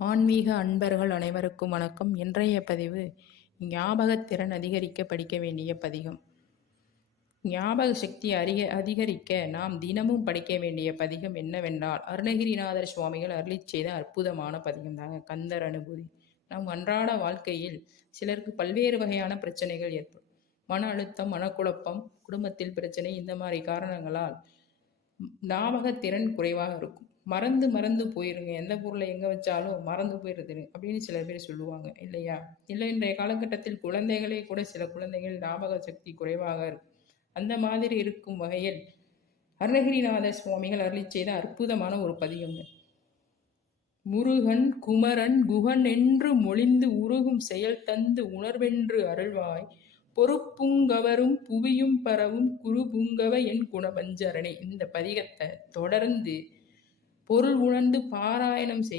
ஆன்மீக அன்பர்கள் அனைவருக்கும் வணக்கம். இன்றைய பதிவு ஞாபகத்திறன் அதிகரிக்க படிக்க வேண்டிய பதிகம். ஞாபக சக்தி அதிகரிக்க நாம் தினமும் படிக்க வேண்டிய பதிகம் என்னவென்றால், அருணகிரிநாதர் சுவாமிகள் அருளிச் செய்த அற்புதமான பதிகம் தாங்க கந்தர் அனுபூதி. நம் அன்றாட வாழ்க்கையில் சிலருக்கு பல்வேறு வகையான பிரச்சனைகள் ஏற்படும். மன அழுத்தம், மனக்குழப்பம், குடும்பத்தில் பிரச்சனை, இந்த மாதிரி காரணங்களால் ஞாபகத்திறன் குறைவாக இருக்கும். மறந்து போயிருங்க, எந்த பொருளை எங்கே வச்சாலும் மறந்து போயிடுது அப்படின்னு சில பேர் சொல்லுவாங்க இல்லையா? இல்லை, இன்றைய காலகட்டத்தில் குழந்தைகளே கூட சில குழந்தைகள் ஞாபக சக்தி குறைவாக இருக்கும். அந்த மாதிரி இருக்கும் வகையில் அருணகிரிநாத சுவாமிகள் அருளி செய்த அற்புதமான ஒரு பதிகங்க. முருகன் குமரன் குகன் என்று மொழிந்து உருகும் செயல் தந்து உணர்வென்று அருள்வாய், பொறுப்புங்கவரும் புவியும் பரவும் குருபுங்கவ என் குணபஞ்சரணி. இந்த பதிகத்தை தொடர்ந்து பொருள் உணர்ந்து பாராயணம் செய்து